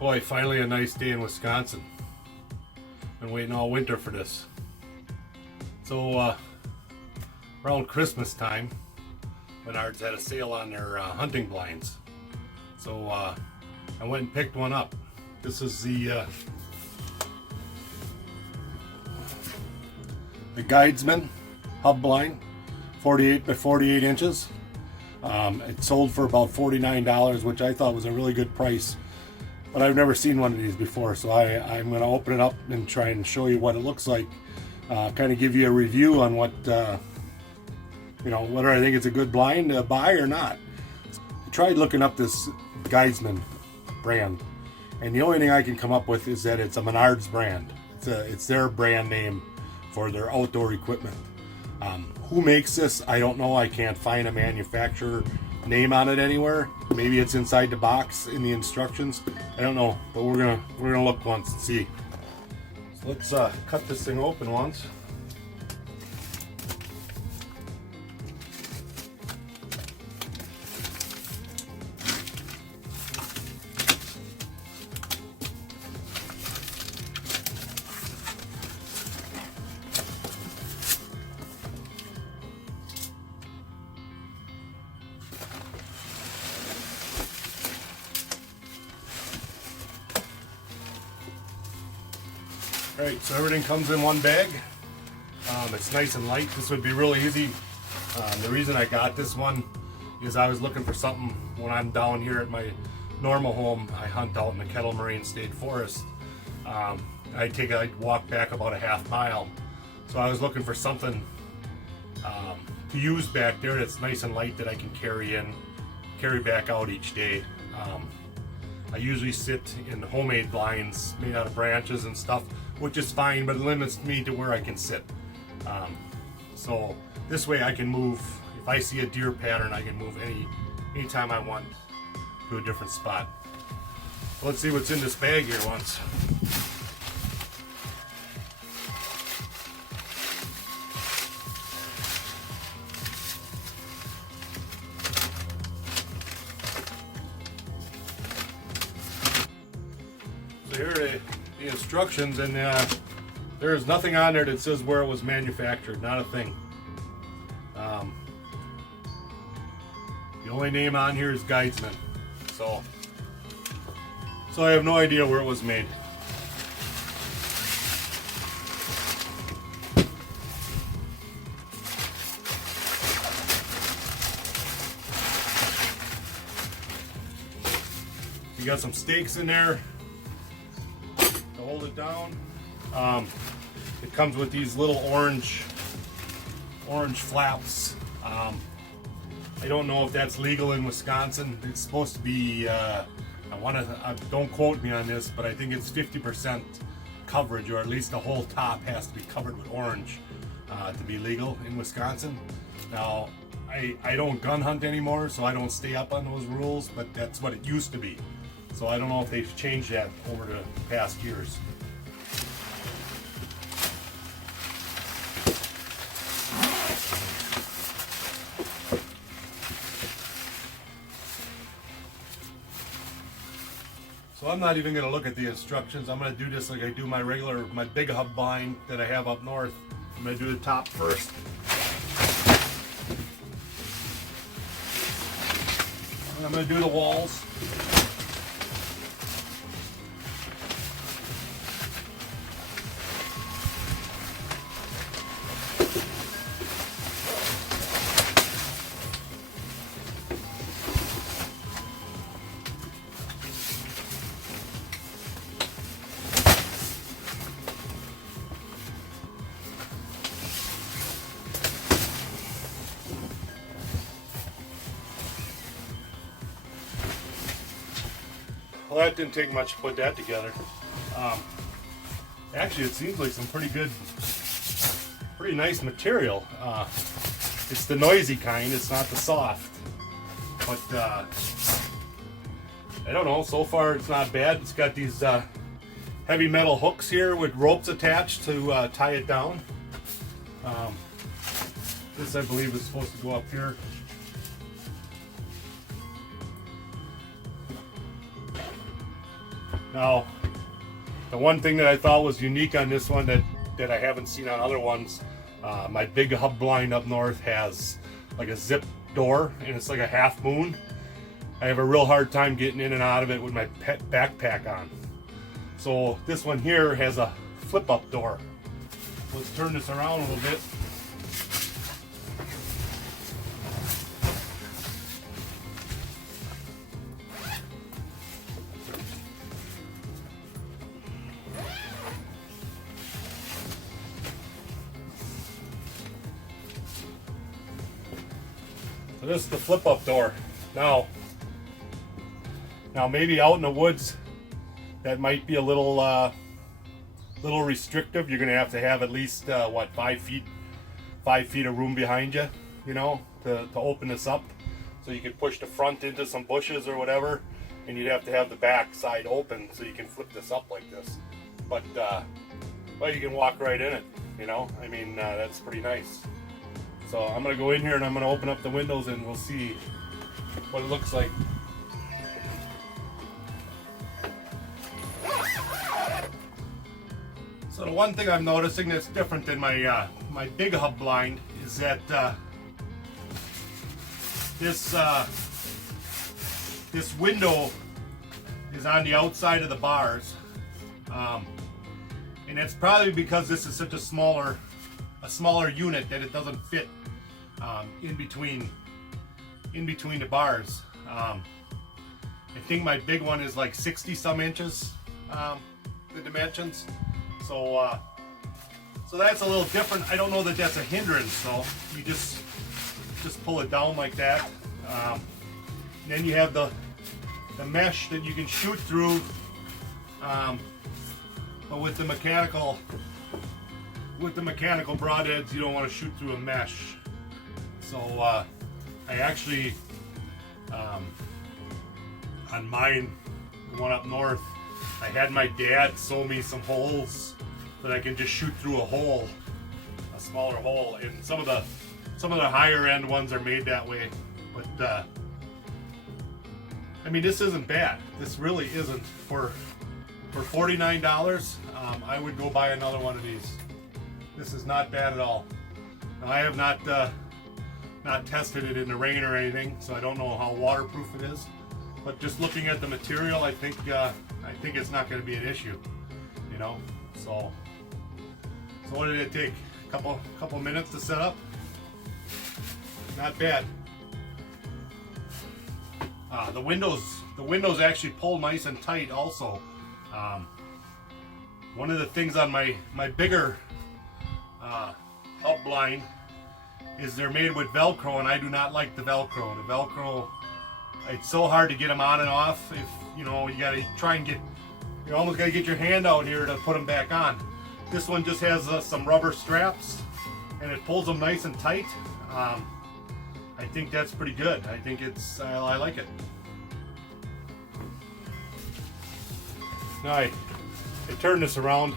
Boy, finally a nice day in Wisconsin. Been waiting all winter for this. So around Christmas time, Menards had a sale on their hunting blinds. So I went and picked one up. This is the Guidesman hub blind, 48 by 48 inches. It sold for about $49, which I thought was a really good price. But I've never seen one of these before, so I'm going to open it up and try and show you what it looks like. Kind of give you a review on what, whether I think it's a good blind to buy or not. I tried looking up this Guidesman brand, and the only thing I can come up with is that it's a Menards brand. It's their brand name for their outdoor equipment. Who makes this? I don't know. I can't find a manufacturer name on it anywhere. Maybe it's inside the box in the instructions. I don't know, but we're gonna look once and see. So let's cut this thing open once. Alright, so everything comes in one bag. It's nice and light. This would be really easy. The reason I got this one is I was looking for something when I'm down here at my normal home. I hunt out in the Kettle Moraine State Forest. I'd walk back about a half mile. So I was looking for something to use back there that's nice and light that I can carry back out each day. I usually sit in homemade blinds made out of branches and stuff, which is fine, but it limits me to where I can sit. So this way I can move. If I see a deer pattern, I can move anytime I want to a different spot. So let's see what's in this bag here once. So here are the instructions, and there is nothing on there that says where it was manufactured, not a thing. The only name on here is Guidesman, so I have no idea where it was made. You got some stakes in there to hold it down. It comes with these little orange flaps. I don't know if that's legal in Wisconsin. It's supposed to be, don't quote me on this, but I think it's 50% coverage, or at least the whole top has to be covered with orange to be legal in Wisconsin. Now, I don't gun hunt anymore, so I don't stay up on those rules, but that's what it used to be. So I don't know if they've changed that over the past years. So I'm not even going to look at the instructions. I'm going to do this like I do my big hub blind that I have up north. I'm going to do the top first. And I'm going to do the walls. Well, that didn't take much to put that together. Actually, it seems like some pretty nice material. It's the noisy kind, it's not the soft. But I don't know, so far it's not bad. It's got these heavy metal hooks here with ropes attached to tie it down. This, I believe, is supposed to go up here. Now, the one thing that I thought was unique on this one that I haven't seen on other ones, my big hub blind up north has like a zip door, and it's like a half moon. I have a real hard time getting in and out of it with my pet backpack on. So this one here has a flip up door. Let's turn this around a little bit. So this is the flip up door. Now maybe out in the woods that might be a little restrictive. You're gonna have to have at least what, 5 feet of room behind you, you know, to open this up. So you could push the front into some bushes or whatever, and you'd have to have the back side open so you can flip this up like this. But well, you can walk right in it, you know. I mean, that's pretty nice. So I'm gonna go in here and I'm gonna open up the windows and we'll see what it looks like. So the one thing I'm noticing that's different than my my big hub blind is that this window is on the outside of the bars, and it's probably because this is such a smaller unit that it doesn't fit in between the bars. I think my big one is like 60 some inches, the dimensions. So that's a little different. I don't know that that's a hindrance though. You just pull it down like that. And then you have the mesh that you can shoot through, but with the mechanical broadheads, you don't want to shoot through a mesh. So I actually, on mine, the one up north, I had my dad sew me some holes that I can just shoot through a smaller hole. And some of the higher end ones are made that way. But I mean, this isn't bad. This really isn't. For $49, I would go buy another one of these. This is not bad at all. Now, I have not tested it in the rain or anything, so I don't know how waterproof it is. But just looking at the material, I think it's not going to be an issue, you know. So what did it take? A couple minutes to set up. Not bad. The windows actually pull nice and tight. Also, one of the things on my bigger hub blind is they're made with Velcro, and I do not like the Velcro. The Velcro, it's so hard to get them on and off. If you know, you gotta try and you almost gotta get your hand out here to put them back on. This one just has some rubber straps, and it pulls them nice and tight. I think that's pretty good. I think I like it. Now I turned this around.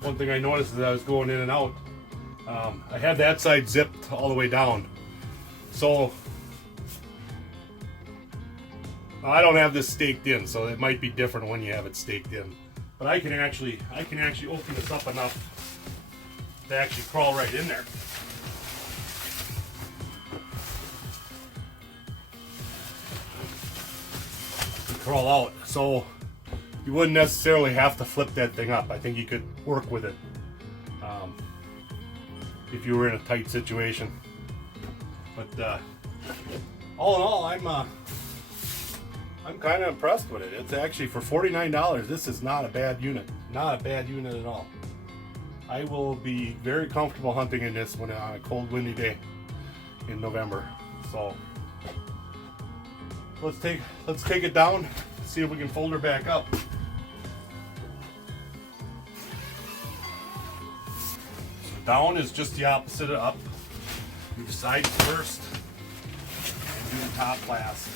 One thing I noticed as I was going in and out, I had that side zipped all the way down. So I don't have this staked in, so it might be different when you have it staked in. But I can actually open this up enough to actually crawl right in there. Crawl out, so you wouldn't necessarily have to flip that thing up. I think you could work with it if you were in a tight situation. But all in all, I'm kind of impressed with it. It's actually, for $49, this is not a bad unit. Not a bad unit at all. I will be very comfortable hunting in this one on a cold, windy day in November. So let's take it down, see if we can fold her back up. So down is just the opposite of up. Do the sides first and do the top last.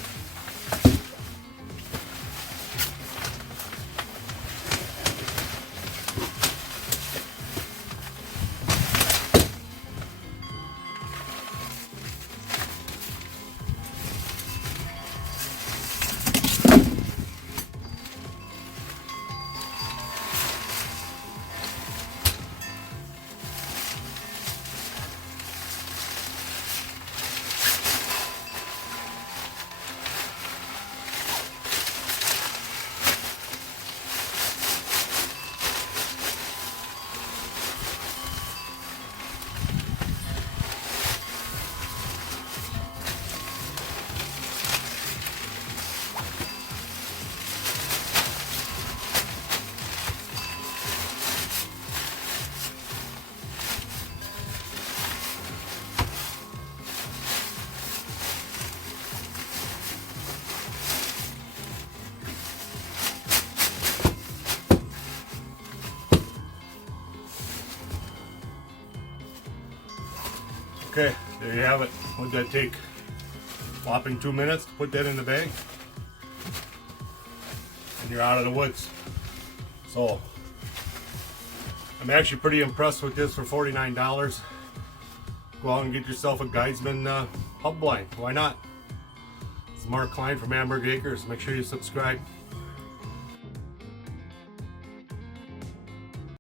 Okay, there you have it. What'd that take? Whopping 2 minutes to put that in the bag. And you're out of the woods. So, I'm actually pretty impressed with this for $49. Go out and get yourself a Guidesman hub blind. Why not? This is Mark Klein from Amberg Acres. Make sure you subscribe.